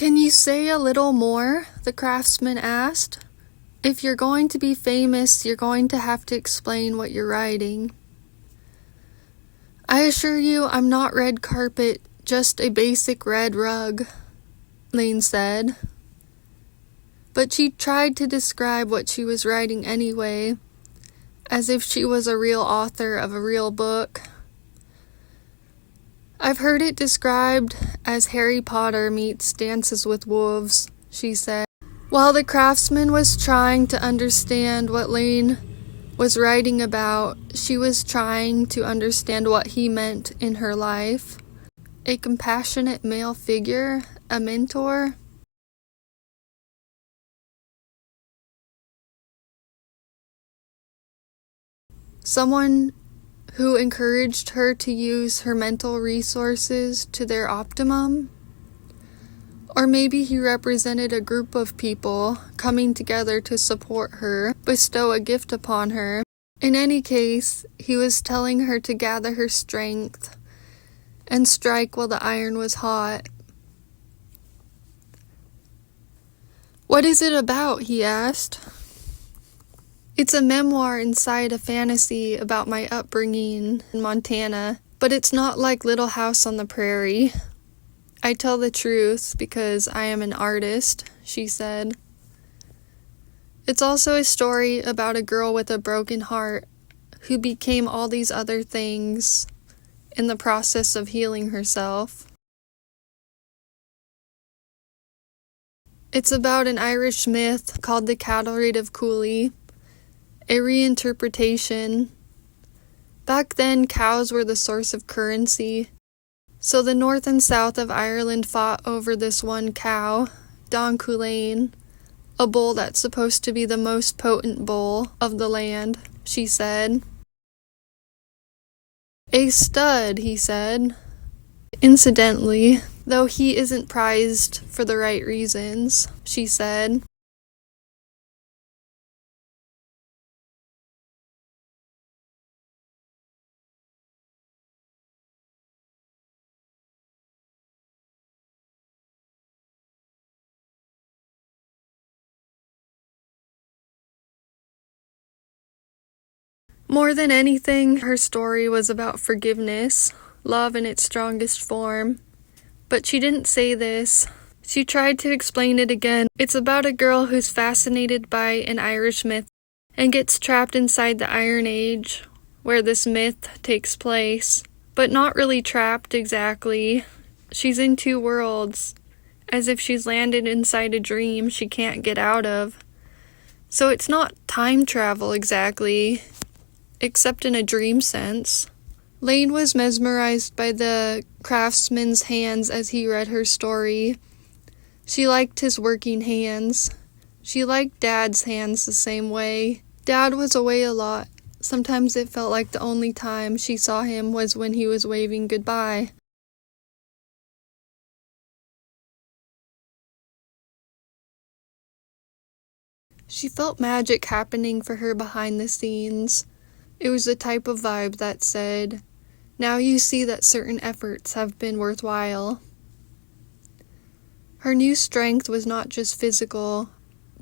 Can you say a little more? The craftsman asked. If you're going to be famous, you're going to have to explain what you're writing. I assure you I'm not red carpet, just a basic red rug, Laine said. But she tried to describe what she was writing anyway, as if she was a real author of a real book. I've heard it described as Harry Potter meets Dances with Wolves, she said. While the craftsman was trying to understand what Laine was writing about, she was trying to understand what he meant in her life. A compassionate male figure, a mentor. Someone who encouraged her to use her mental resources to their optimum. Or maybe he represented a group of people coming together to support her, bestow a gift upon her. In any case, he was telling her to gather her strength and strike while the iron was hot. What is it about? He asked. It's a memoir inside a fantasy about my upbringing in Montana, but it's not like Little House on the Prairie. I tell the truth because I am an artist, she said. It's also a story about a girl with a broken heart who became all these other things in the process of healing herself. It's about an Irish myth called the Cattle Raid of Cooley, a reinterpretation. Back then, cows were the source of currency. So the north and south of Ireland fought over this one cow, Cuchulain, a bull that's supposed to be the most potent bull of the land, she said. A stud, he said. Incidentally, though he isn't prized for the right reasons, she said. More than anything, her story was about forgiveness, love in its strongest form. But she didn't say this. She tried to explain it again. It's about a girl who's fascinated by an Irish myth and gets trapped inside the Iron Age, where this myth takes place. But not really trapped exactly. She's in two worlds, as if she's landed inside a dream she can't get out of. So it's not time travel exactly, except in a dream sense. Laine was mesmerized by the craftsman's hands as he read her story. She liked his working hands. She liked Dad's hands the same way. Dad was away a lot. Sometimes it felt like the only time she saw him was when he was waving goodbye. She felt magic happening for her behind the scenes. It was the type of vibe that said, now you see that certain efforts have been worthwhile. Her new strength was not just physical,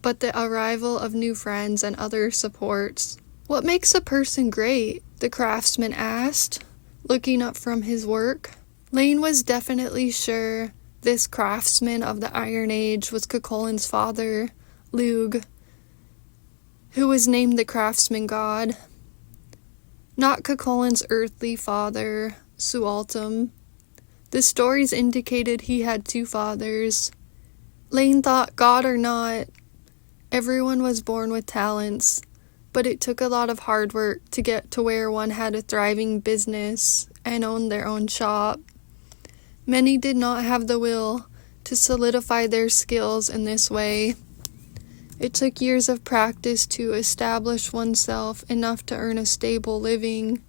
but the arrival of new friends and other supports. What makes a person great? The craftsman asked, looking up from his work. Laine was definitely sure this craftsman of the Iron Age was Cuchulain's father, Lug, who was named the craftsman god. Not Cuchulain's earthly father, Sualtam. The stories indicated he had two fathers. Laine thought, God or not, everyone was born with talents, but it took a lot of hard work to get to where one had a thriving business and owned their own shop. Many did not have the will to solidify their skills in this way. It took years of practice to establish oneself enough to earn a stable living.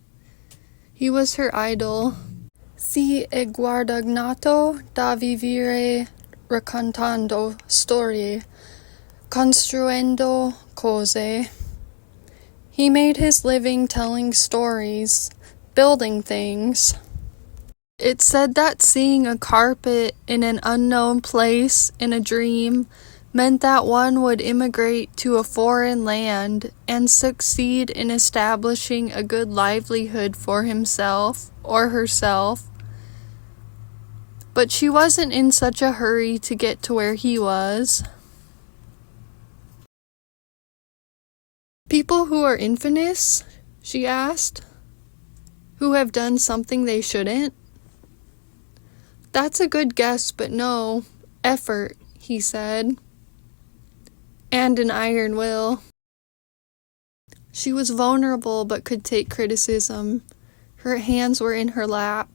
He was her idol. Si è guadagnato da vivere raccontando storie, construendo cose. He made his living telling stories, building things. It said that seeing a carpet in an unknown place in a dream meant that one would immigrate to a foreign land and succeed in establishing a good livelihood for himself or herself. But she wasn't in such a hurry to get to where he was. People who are infamous, she asked, who have done something they shouldn't? That's a good guess, but no. Effort, he said. And an iron will. She was vulnerable but could take criticism. Her hands were in her lap,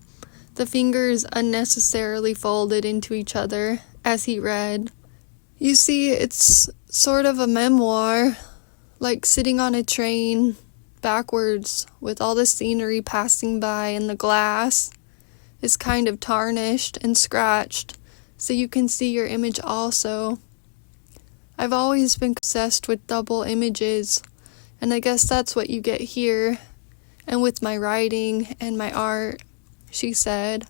the fingers unnecessarily folded into each other as he read. You see, it's sort of a memoir, like sitting on a train backwards with all the scenery passing by, and the glass is kind of tarnished and scratched so you can see your image also. I've always been obsessed with double images, and I guess that's what you get here, and with my writing and my art, she said,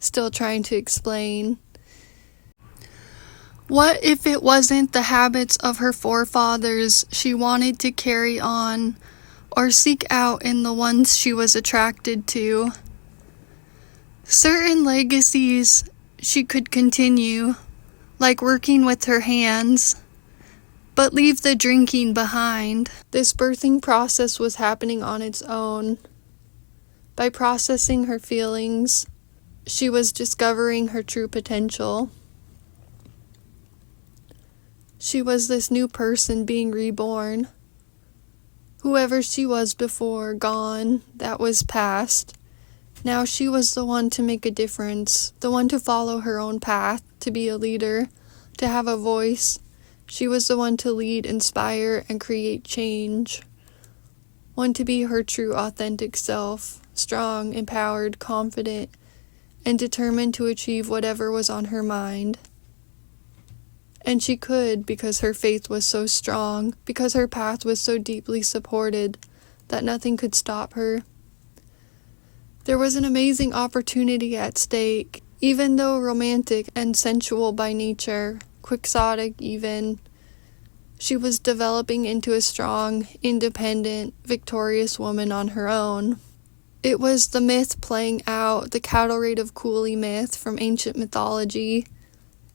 still trying to explain. What if it wasn't the habits of her forefathers she wanted to carry on or seek out in the ones she was attracted to? Certain legacies she could continue, like working with her hands, but leave the drinking behind. This birthing process was happening on its own. By processing her feelings, she was discovering her true potential. She was this new person being reborn. Whoever she was before, gone, that was past. Now she was the one to make a difference, the one to follow her own path, to be a leader, to have a voice. She was the one to lead, inspire, and create change. One to be her true, authentic self, strong, empowered, confident, and determined to achieve whatever was on her mind. And she could, because her faith was so strong, because her path was so deeply supported, that nothing could stop her. There was an amazing opportunity at stake, even though romantic and sensual by nature, quixotic even. She was developing into a strong, independent, victorious woman on her own. It was the myth playing out, the cattle raid of Cooley myth from ancient mythology,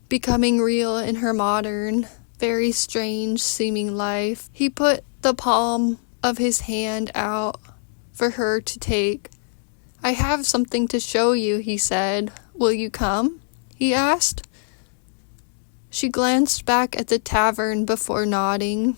becoming real in her modern, very strange seeming life. He put the palm of his hand out for her to take. "I have something to show you," he said. "Will you come?" he asked. She glanced back at the tavern before nodding.